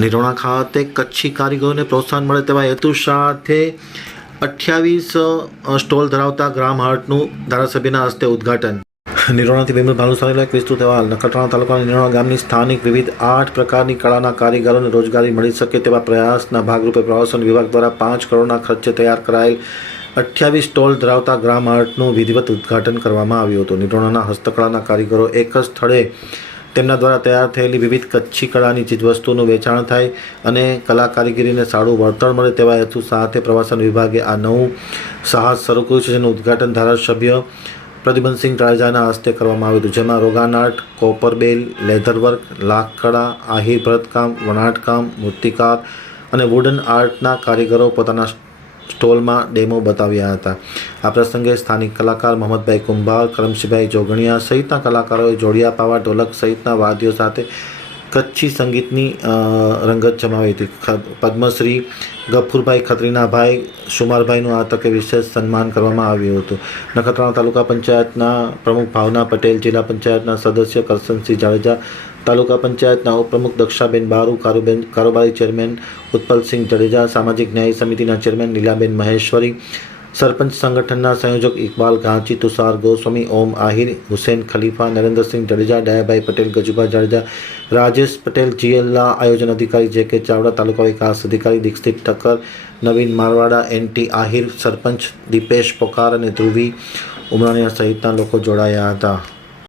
નિરોણા ખાતે કચ્છી કારીગરોને પ્રોત્સાહન મળે તેવા હેતુ સાથે અઠ્યાવીસ સ્ટોલ ધરાવતા ગ્રામ હાર્ટનું ધારાસભ્યના હસ્તે ઉદ્ઘાટન. નિરોણાથી વિમલ એક વિસ્તૃત અહેવાલ. નખત્રાણા તાલુકાના નિરોણા ગામની સ્થાનિક વિવિધ આઠ પ્રકારની કળાના કારીગરોને રોજગારી મળી શકે તેવા પ્રયાસના ભાગરૂપે પ્રવાસન વિભાગ દ્વારા પાંચ કરોડના ખર્ચે તૈયાર કરાયેલ અઠ્યાવીસ સ્ટોલ ધરાવતા ગ્રામ આર્ટનું વિધિવત ઉદ્ઘાટન કરવામાં આવ્યું હતું. નિરોણાના હસ્તકળાના કારીગરો એક જ સ્થળે તેમના દ્વારા તૈયાર થયેલી વિવિધ કચ્છી કળાની ચીજવસ્તુઓનું વેચાણ થાય અને કલા કારીગરીને સારું વળતર મળે તેવા હેતુ સાથે પ્રવાસન વિભાગે આ નવું સાહસ શરૂ કર્યું છે, જેનું ઉદ્ઘાટન ધારાસભ્ય પ્રદ્યુમનસિંહ જાડેજાના હસ્તે કરવામાં આવ્યું હતું, જેમાં રોગાન આર્ટ કોપરબેલ, લેધરવર્ક, લાખકળા, આહિર ભરતકામ, વણાટકામ, મૂર્તિકાર અને વુડન આર્ટના કારીગરો પોતાના સ્ટોલમાં ડેમો બતાવ્યા હતા. આ પ્રસંગે સ્થાનિક કલાકાર મોહમ્મદભાઈ કુંભાર, કરમશીભાઈ જોગણિયા સહિતના કલાકારોએ જોડિયા પાવા, ઢોલક સહિતના વાદ્યો સાથે કચ્છી સંગીતની રંગત જમાવી હતી. પદ્મશ્રી ગફુરભાઈ ખત્રીનાભાઈ સુમારભાઈનું આ તકે વિશેષ સન્માન કરવામાં આવ્યું હતું. નખત્રાણા તાલુકા પંચાયતના પ્રમુખ ભાવના પટેલ, જિલ્લા પંચાયતના સદસ્ય કરશનસિંહ જાડેજા, તાલુકા પંચાયતના ઉપપ્રમુખ દક્ષાબેન બારુ, કારુબેન, કારોબારી ચેરમેન ઉત્પલસિંહ જડેજા, સામાજિક ન્યાય સમિતિના ચેરમેન લીલાબેન મહેશ્વરી સરપંચ સંગઠનના સંયોજક ઇકબાલ ગાંચી, તુષાર ગોસ્વામી, ઓમ આહિર, હુસેન ખલીફા, નરેન્દ્રસિંહ જડેજા દયાભાઈ પટેલ, ગજુભા જાડેજા, રાજેશ પટેલ, જીએલના આયોજન અધિકારી જે કે ચાવડા, તાલુકા વિકાસ અધિકારી દીક્ષિત ઠક્કર, નવીન મારવાડા, એનટી આહિર, સરપંચ દીપેશ પોકાર અને ધ્રુવી ઉમરાણીયા સહિતના લોકો જોડાયા હતા.